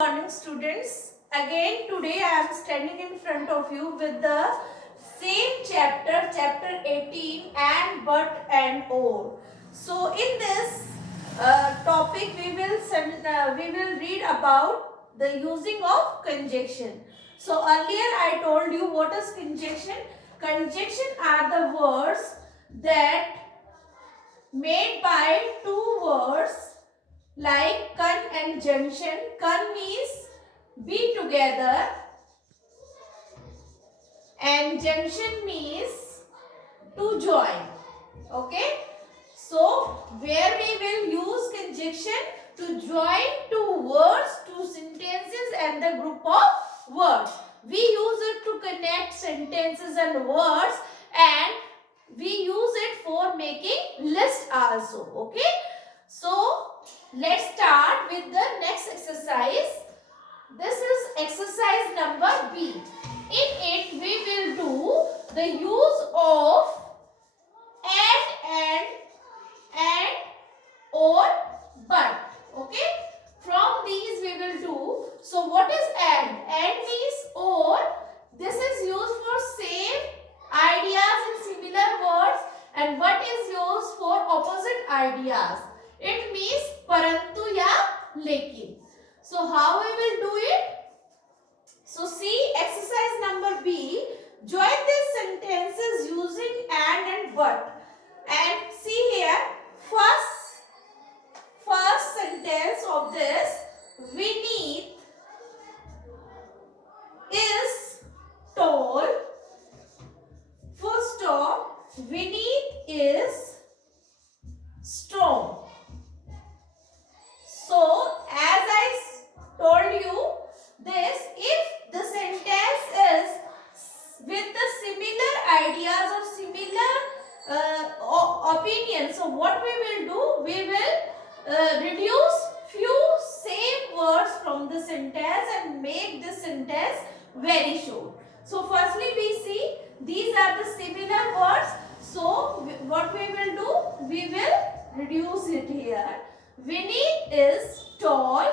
Morning students, again today I am standing in front of you with the same chapter 18 and but and or. So in this topic we will read about the using of conjunction. So earlier I told you what is conjunction. Conjunction are the words that made by two words like con and junction. Con means be together and junction means to join. Okay. So where we will use conjunction to join two words, two sentences and the group of words. We use it to connect sentences and words, and we use it for making list also. Okay. So let's start with the next exercise. This is exercise number B. In it we will do the use of and or but. Okay. From these we will do. So what is and? And means or. This is used for same ideas in similar words, and but is used for opposite ideas. It means parantu ya lekin. So how we will do it? So see exercise number B. Join these sentences using and but. And see here, first sentence of this, Vinith is tall. Full stop. Vinith is strong. So as I told you this, if the sentence is with the similar ideas or similar opinions, so what we will do, we will reduce few same words from the sentence and make the sentence very short. So firstly we see these are the similar words. So what we will do, we will reduce it here. Vinith is tall,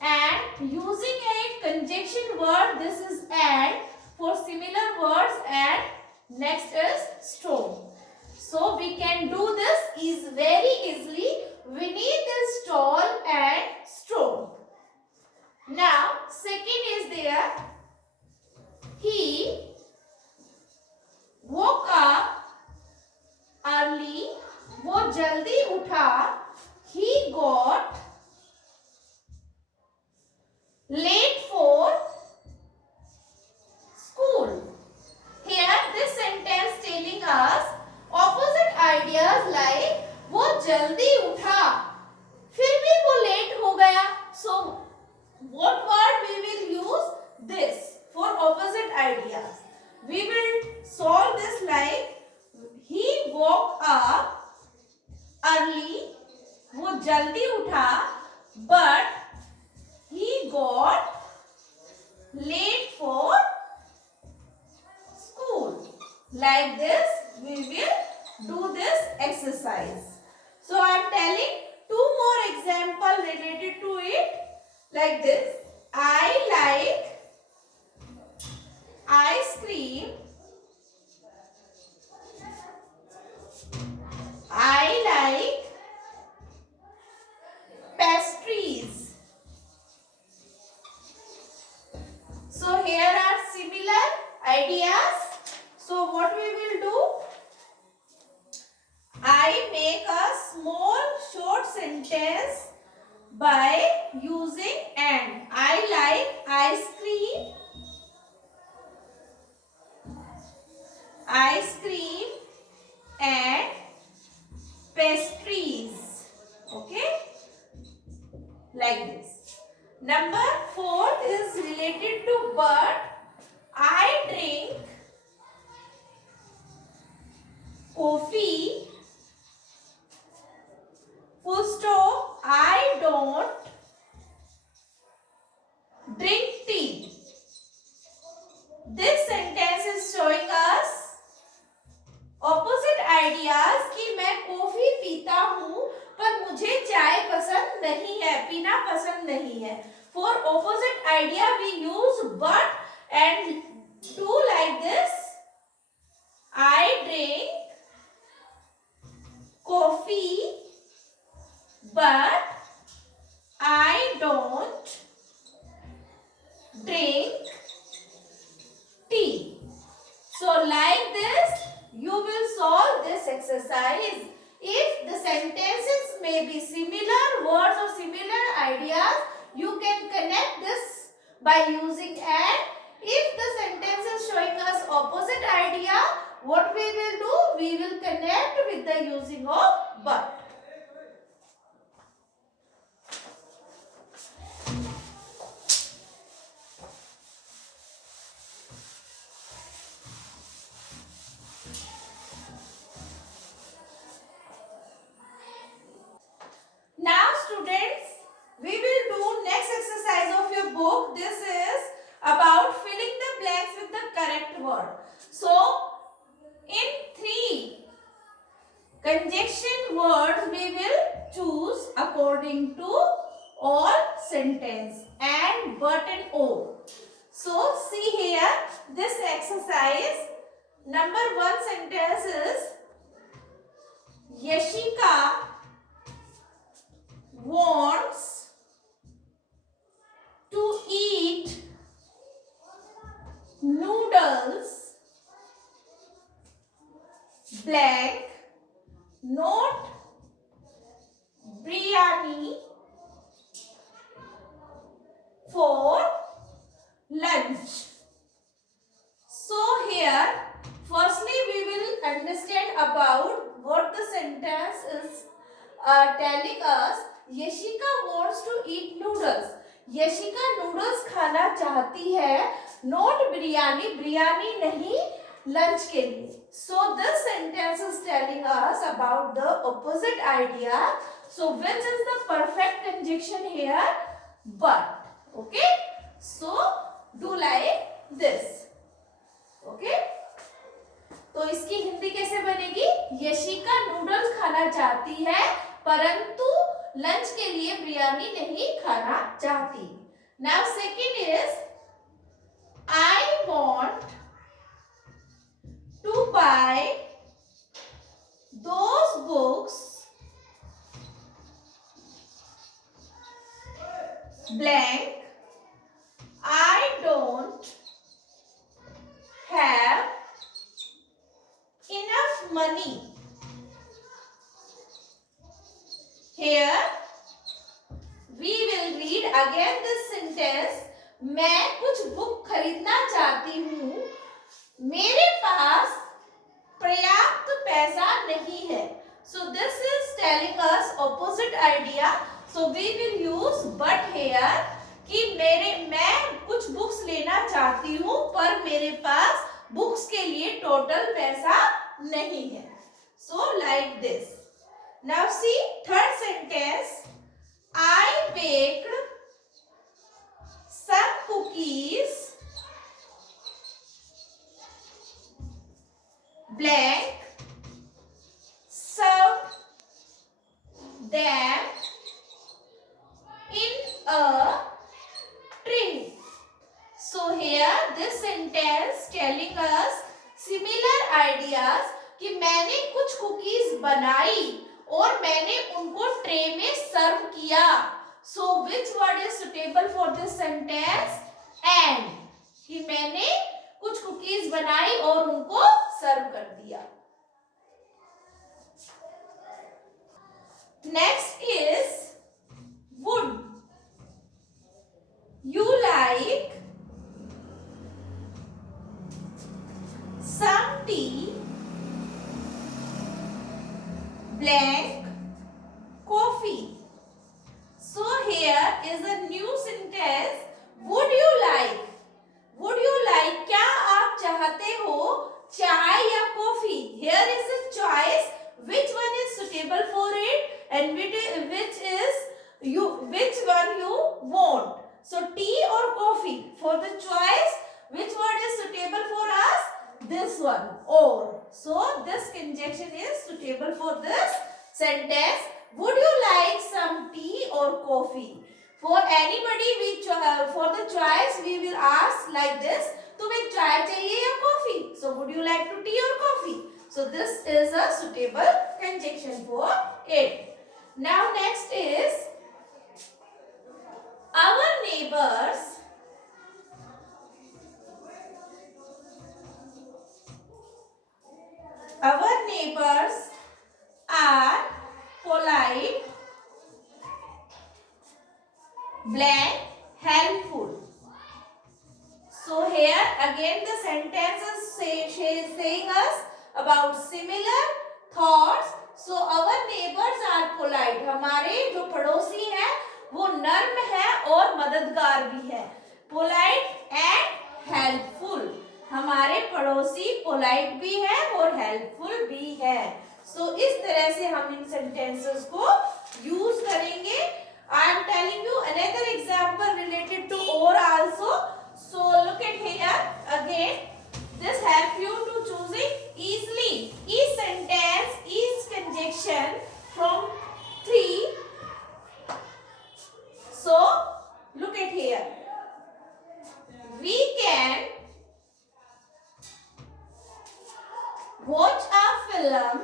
and using a conjunction word, this is and for similar words, and next is strong. So we can do this is very easily. Vinith is tall and strong. Now second is there, he woke up early. वो जल्दी उठा. He got late for school. Here this sentence telling us opposite ideas like वो जल्दी उठा फिर भी वो late हो गया. So what word we will use? This for opposite ideas. We will solve this like he woke up early. वो जल्दी उठा but he got late for school. Like this we will do this exercise. So I am telling two more examples related to it like this. I like ice cream. I like pastries. So here are similar ideas. So what we will do? I make a small short sentence by using and. I like ice cream and pastries. Okay, like this. Number 4 is related to but. I drink coffee. Full stop. I don't drink tea. This sentence is showing us opposite ideas कि मैं coffee पीता हूँ पर मुझे चाय पसंद नहीं है, पीना पसंद नहीं है. For opposite idea we use but and do like this. I drink coffee but I don't drink tea. So like this you will solve this exercise. If the sentences may be similar words or similar ideas, you can connect this by using and. If the sentence is showing us opposite idea, what we will do? We will connect with the using of but. Now students, we will do next exercise of your book. This is about filling the blanks with the correct word. So, in 3 conjunction words we will choose according to all sentence and but and o. So, see here this exercise. Number 1 sentence is Yashika wants to eat noodles blank not biryani for lunch. So here firstly we will understand about what the sentence is telling us. Yashika wants to eat noodles. Yashika noodles खाना चाहती है, not biryani, biryani नहीं, lunch के लिए. So this sentence is telling us about the opposite idea. So which is the perfect conjunction here? But. Okay. So do like this. Okay. तो इसकी हिंदी कैसे बनेगी? यशिका नूडल्स खाना चाहती है परंतु लंच के लिए बिरयानी नहीं खाना चाहती. Now second is I want to buy those books blank. I don't have enough money. Here we will read again this sentence. मैं कुछ बुक खरीदना चाहती हूँ, मेरे पास पर्याप्त पैसा नहीं है. So this is telling us opposite idea. So we will use but here कि मैं कुछ बुक्स लेना चाहती हूँ पर मेरे पास बुक्स के लिए टोटल पैसा नहीं है. So like this. Now see third sentence. I baked some cookies blank, served them in a tray. So here this sentence telling us similar ideas कि मैंने कुछ कुकीज बनाई और मैंने उनको ट्रे में सर्व किया. So which word is suitable for this sentence? And. कि मैंने कुछ कुकीज बनाई और उनको सर्व कर दिया. Next is would you like some tea blank coffee. So here is a new sentence. Would you like? Would you like? क्या आप चाहते हो चाय या coffee? Here is a choice. Which one is suitable for it and which one you want? So tea or coffee? For the choice, which word is suitable for us? This one or. So this conjunction is suitable for this sentence. Would you like some tea or coffee? For anybody, for the choice we will ask like this. तुम्हें चाय चाहिए या coffee? So would you like to tea or coffee? So this is a suitable conjunction for it. Now next is our neighbors are polite, blank, helpful. So here again the sentence is saying us about similar thoughts. So our neighbors are polite. हमारे जो पड़ोसी हैं वो नर्म है और मददगार भी है. Polite and helpful. हमारे पड़ोसी पोलाइट भी है और हेल्पफुल भी है. सो इस तरह से हम इन सेंटेंसेस को यूज करेंगे. I am telling you another example related to और आल्सो. So look at here again. This help you to choosing easily each sentence, each conjunction from 3. So look at here. We can watch a film.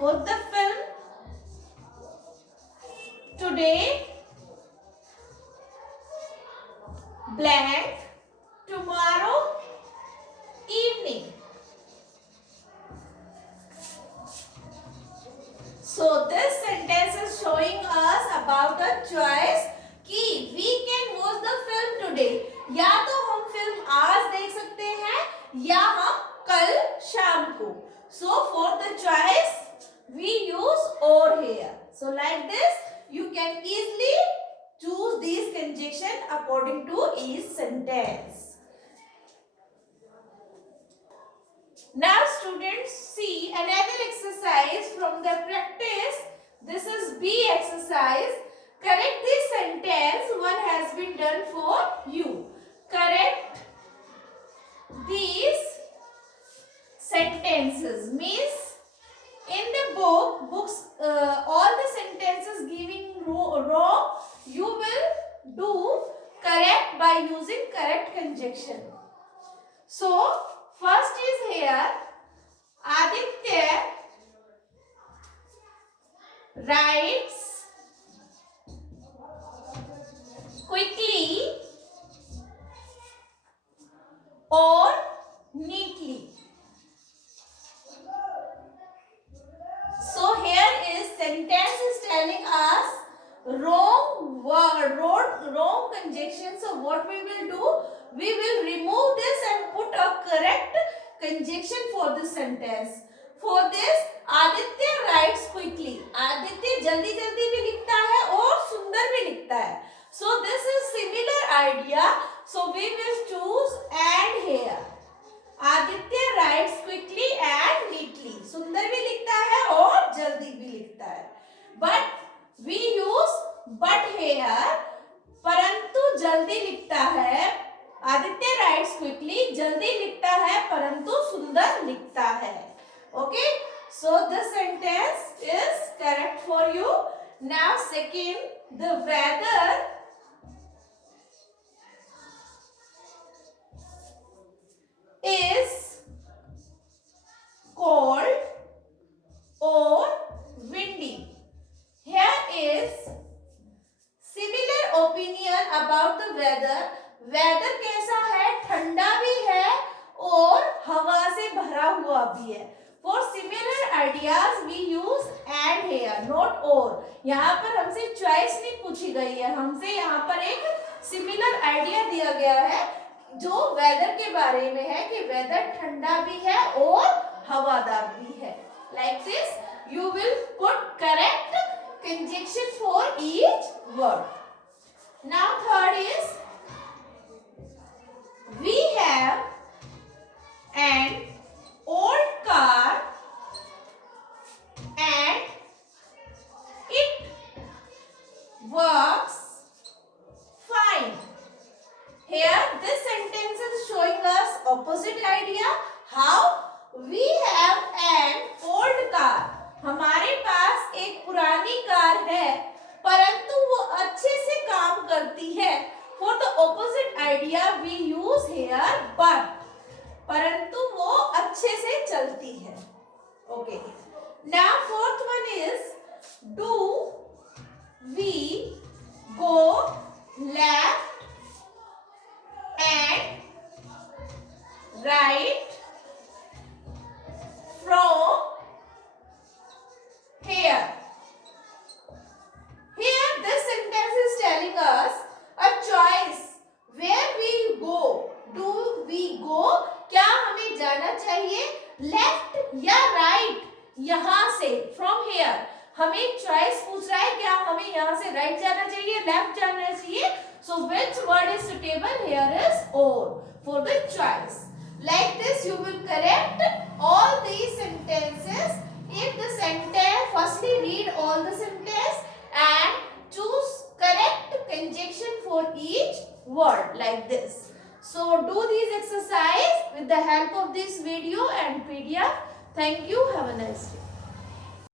Watch the film today, blank, tomorrow evening. So this sentence is showing us about a choice कि we can watch the film today. या तो हम film आज देख सकते हैं या हम कल शाम को. So for the choice we use or here. So like this you can easily choose these conjunction according to each sentence. Now students see another exercise from the practice. This is B exercise. Correct this sentence. One has been done for you. Correct these sentences. Means in the books all the sentences giving wrong you will do correct by using correct conjunction. So first is here Aditya writes quickly or neatly. So here is sentence is telling us wrong word, wrong conjunction. So what we will do? We will remove this and put a correct conjunction for this sentence. For this, Aditya writes quickly. Aditya जल्दी जल्दी भी लिखता है और सुंदर भी लिखता है. So this is similar idea. So we will choose and here. Aditya writes quickly and neatly. सुंदर भी लिखता है और जल्दी भी लिखता है. But we use but here. परंतु जल्दी लिखता है. आदित्य राइट्स क्विकली जल्दी लिखता है परंतु सुंदर लिखता है. Okay, so this sentence is correct for you. Now second, the weather is cold or windy. Here is similar opinion about the weather. Weather कैसा है? ठंडा भी है और हवा से भरा हुआ भी है. For similar ideas we use and here, not or. यहाँ पर हमसे चॉइस नहीं पूछी गई है, हमसे यहाँ पर एक सिमिलर आइडिया दिया गया है जो वेदर के बारे में है कि वेदर ठंडा भी है और हवादार भी है. Like this you will put correct conjunction for each word. Now third is we have an old car and it works fine. Here this sentence is showing us opposite idea. How? We have an old car. हमारे पास एक पुरानी car है परंतु करती है. For the opposite idea we use here but. परंतु वो अच्छे से चलती है. Okay. Now fourth one is do we go left and right from here. Here this sentence is telling us a choice where we go. Do we go? क्या हमें जाना चाहिए लेफ्ट या राइट? यहाँ से फ्रॉम हेयर हमें choice पूछ रहा है, क्या हमें यहाँ से राइट जाना चाहिए, लेफ्ट जाना चाहिए? So which word is suitable here is और for the choice. Like this you will correct all these sentences. If the sentence, firstly read all the sentence and choose correct conjunction for each word like this. So do these exercise with the help of this video and PDF. Thank you. Have a nice day.